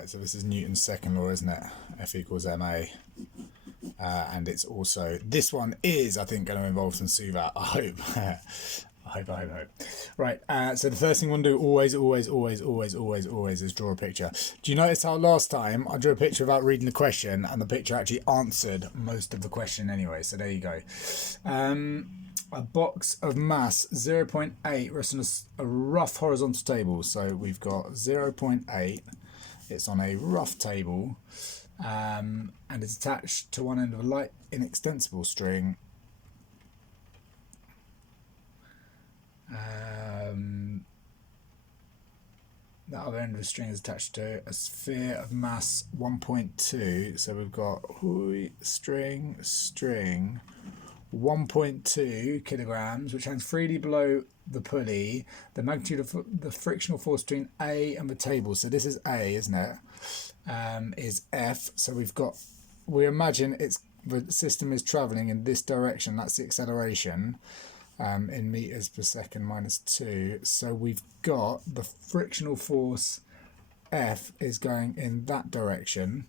Right, so this is Newton's second law, isn't it? F equals ma. And it's also, this one is, I think, going to involve some Suvat. I hope. I hope. Right, so the first thing we want to do always is draw a picture. Do you notice how last time I drew a picture without reading the question, and the picture actually answered most of the question anyway? So there you go. A box of mass 0.8 rests on a rough horizontal table. So we've got 0.8. It's on a rough table, and it's attached to one end of a light inextensible string. The other end of the string is attached to a sphere of mass 1.2. So we've got string 1.2 kilograms, which hangs freely below the pulley. The magnitude of the frictional force between A and the table, so this is A, isn't it? Is F. So we imagine the system is traveling in this direction. That's the acceleration. In meters per second minus 2. So we've got the frictional force F is going in that direction.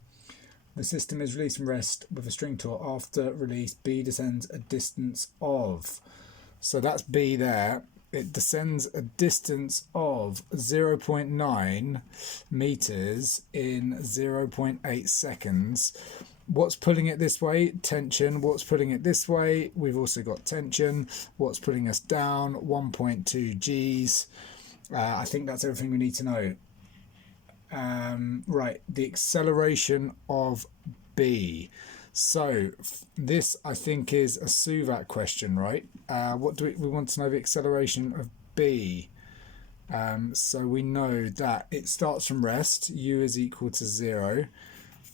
The system is released from rest with a string taut. After release, B descends a distance of. So that's B there. It descends a distance of 0.9 meters in 0.8 seconds. What's pulling it this way? Tension. What's pulling it this way? We've also got tension. What's pulling us down? 1.2 Gs. I think that's everything we need to know. Right, the acceleration of B. So this, I think, is a Suvat question, right? What do we want to know the acceleration of B? So we know that it starts from rest. U is equal to 0.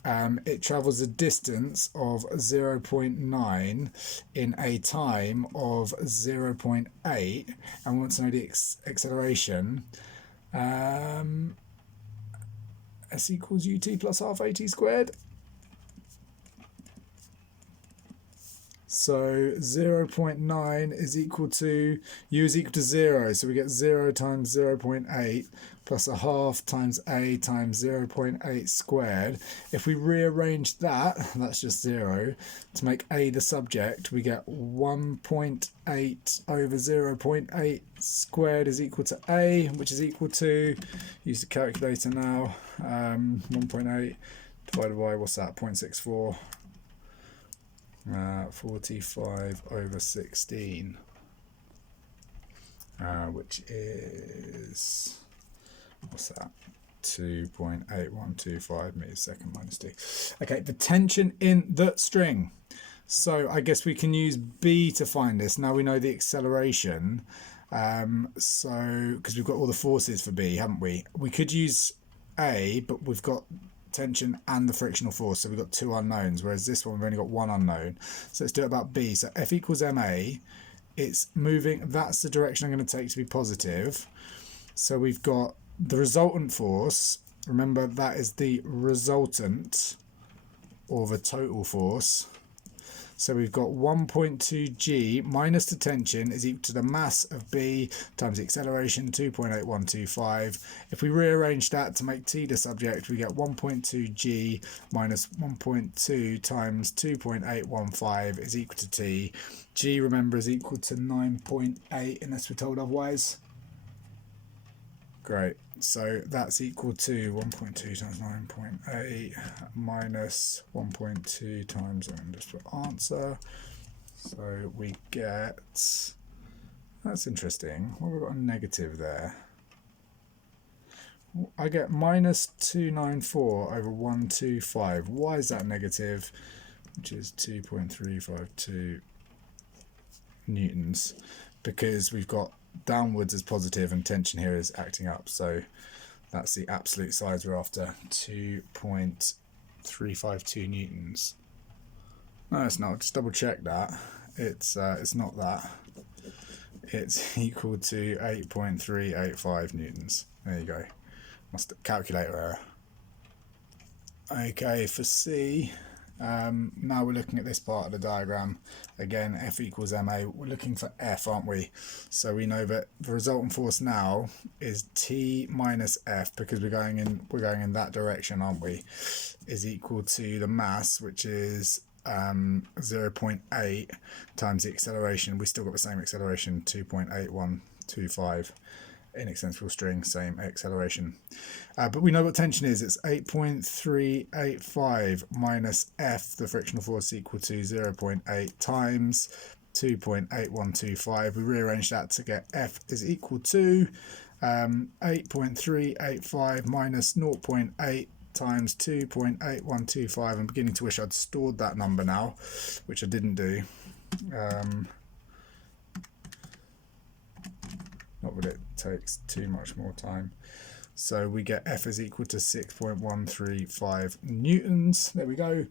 It travels a distance of 0.9 in a time of 0.8, and we want to know the acceleration. S equals ut plus half at squared. So 0.9 is equal to, u is equal to 0, so we get 0 times 0.8 plus a half times a times 0.8 squared. If we rearrange that, that's just 0, to make a the subject, we get 1.8 over 0.8 squared is equal to a, which is equal to, use the calculator now, 1.8 divided by, what's that, 0.64. 45 over 16, which is, what's that, 2.8125 meters second minus 2. Okay, the tension in the string. So I guess we can use B to find this. Now we know the acceleration, so because we've got all the forces for B, haven't we? We could use A, but we've got tension and the frictional force, so we've got two unknowns, whereas this one we've only got one unknown. So let's do it about B. So F equals ma. It's moving, that's the direction I'm going to take to be positive. So we've got the resultant force, remember that is the resultant or the total force. So we've got 1.2 G minus the tension is equal to the mass of B times the acceleration, 2.8125. If we rearrange that to make T the subject, we get 1.2 G minus 1.2 times 2.815 is equal to T. G, remember, is equal to 9.8 unless we're told otherwise. Great. So that's equal to 1.2 times 9.8 minus 1.2 times, and just put answer. So we get, that's interesting. Well, we've got a negative there. I get minus 294 over 125. Why is that negative? Which is 2.352 newtons. Because we've got downwards is positive and tension here is acting up, so that's the absolute size we're after, 2.352 newtons. No, it's not. Just double check that. It's not that. It's equal to 8.385 newtons. There you go. Calculator error. Okay, for C Now we're looking at this part of the diagram. Again, F equals ma. We're looking for F, aren't we? So we know that the resultant force now is T minus F, because we're going in that direction, aren't we? Is equal to the mass, which is 0.8 times the acceleration. We still got the same acceleration, 2.8125. Inextensible string, same acceleration. But we know what tension is. It's 8.385 minus F, the frictional force, equal to 0.8 times 2.8125. We rearrange that to get F is equal to 8.385 minus 0.8 times 2.8125. I'm beginning to wish I'd stored that number now, which I didn't do. Not that it takes too much more time. So we get F is equal to 6.135 newtons. There we go.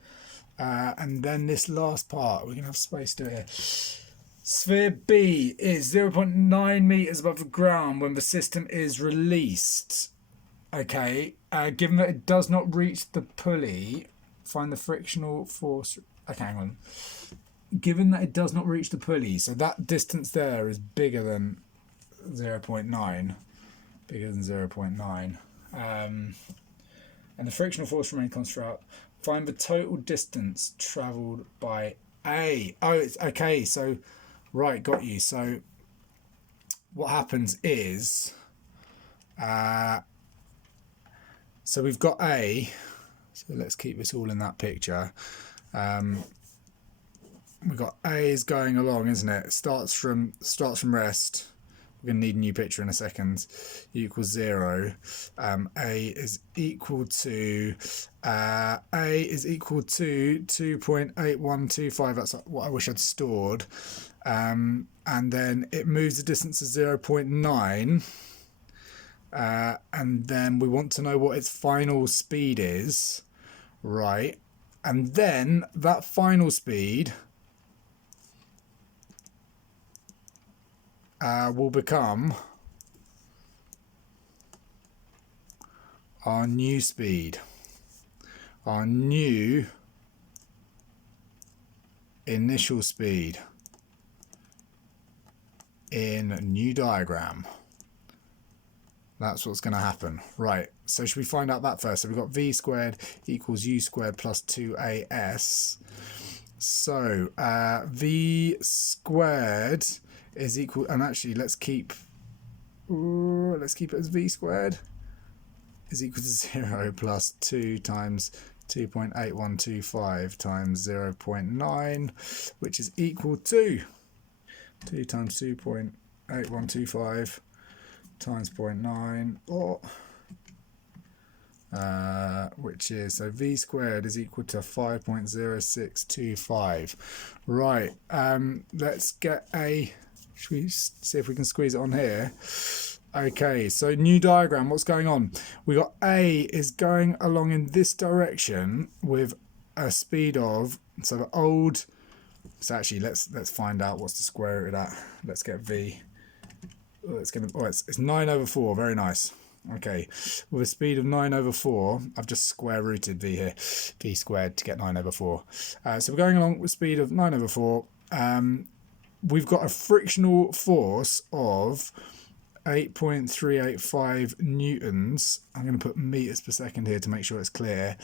And then this last part, we're going to have space to here. Sphere B is 0.9 meters above the ground when the system is released. Okay, given that it does not reach the pulley, find the frictional force. Okay, hang on. Given that it does not reach the pulley, so that distance there is bigger than 0.9, bigger than 0.9, and the frictional force remains constant. Find the total distance travelled by A. Oh, it's okay. So, right, got you. So, what happens is, so we've got A. So let's keep this all in that picture. We've got A is going along, isn't it? Starts from rest. We're going to need a new picture in a second. U equals 0. A is equal to 2.8125. That's what I wish I'd stored. And then it moves the distance to 0.9. And then we want to know what its final speed is, right? And then that final speed will become our new speed, our new initial speed in new diagram. That's what's going to happen. Right, so should we find out that first? So we've got v squared equals u squared plus 2as. So v squared is equal, and actually let's keep it as v squared is equal to 0 plus 2 times 2.8125 times 0.9, which is equal to 2 times 2.8125 times 0.9, or which is, so v squared is equal to 5.0625. Right, let's get a, should we see if we can squeeze it on here? Okay, so new diagram, what's going on? We got A is going along in this direction with a speed of, so the old, so actually let's find out what's the square root of that. Let's get V. It's 9 over 4, very nice. Okay, with a speed of 9 over 4, I've just square rooted V here, V squared to get 9 over 4. So we're going along with speed of 9 over 4. We've got a frictional force of 8.385 newtons. I'm going to put meters per second here to make sure it's clear.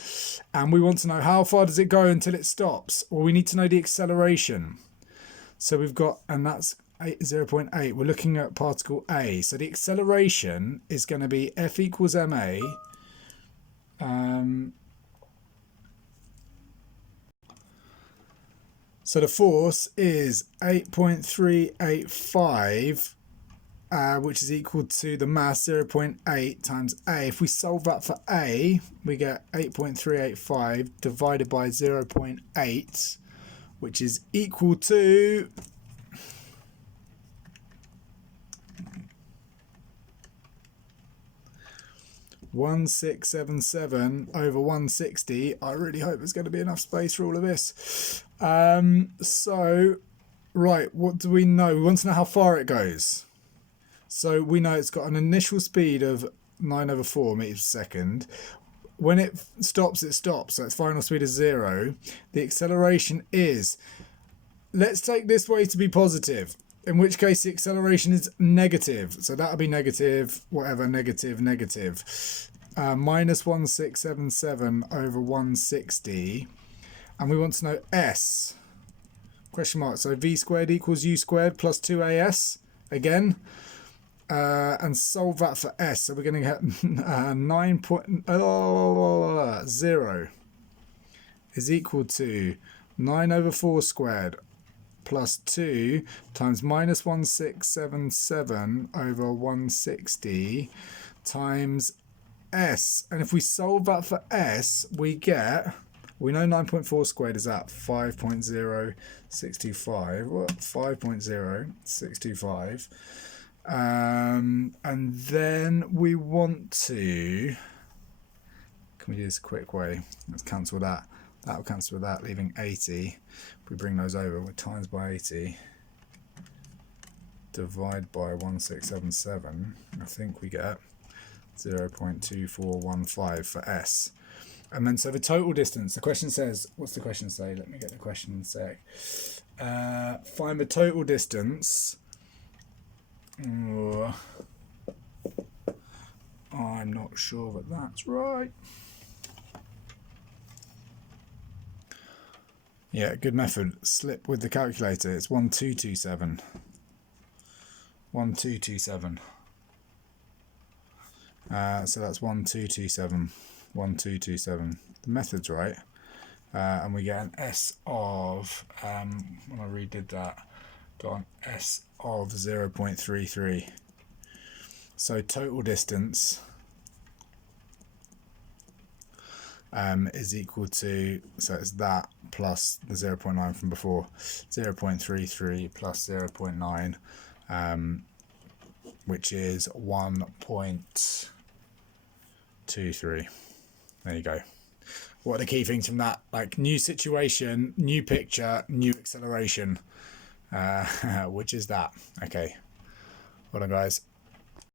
And we want to know how far does it go until it stops? Well, we need to know the acceleration. So we've got, and that's 0.8. We're looking at particle A. So the acceleration is going to be F equals ma. So the force is 8.385, which is equal to the mass 0.8 times A. If we solve that for A, we get 8.385 divided by 0.8, which is equal to 1677 over 160. I really hope there's going to be enough space for all of this. So, right, what do we know? We want to know how far it goes. So we know it's got an initial speed of 9 over 4 meters per second. when it stops, it stops. So its final speed is 0. The acceleration is, let's take this way to be positive, in which case the acceleration is negative. So that'll be negative, whatever, negative, negative. Minus 1677 over 160. And we want to know S. Question mark. So V squared equals U squared plus 2AS again. And solve that for S. So we're going to get 9.0 is equal to 9 over 4 squared plus 2 times minus 1677 over 160 times S. And if we solve that for S, we get, we know 9.4 squared is at 5.0625. What? 5.0625. And then we want to, can we do this a quick way? Let's cancel that. That will cancel with that, leaving 80. If we bring those over, we're times by 80. Divide by 1677. I think we get 0.2415 for S. And then so the total distance, the question says, what's the question say? Let me get the question in a sec. Find the total distance. I'm not sure that that's right. Yeah, good method. Slip with the calculator. It's 1227. 1227. So that's 1227. 1227. The method's right. And we get an S of, when I redid that, got an S of 0.33. So total distance is equal to, so it's that plus the 0.9 from before, 0.33 plus 0.9, which is 1.23. There you go. What are the key things from that? Like new situation, new picture, new acceleration, which is that. Okay, hold on guys.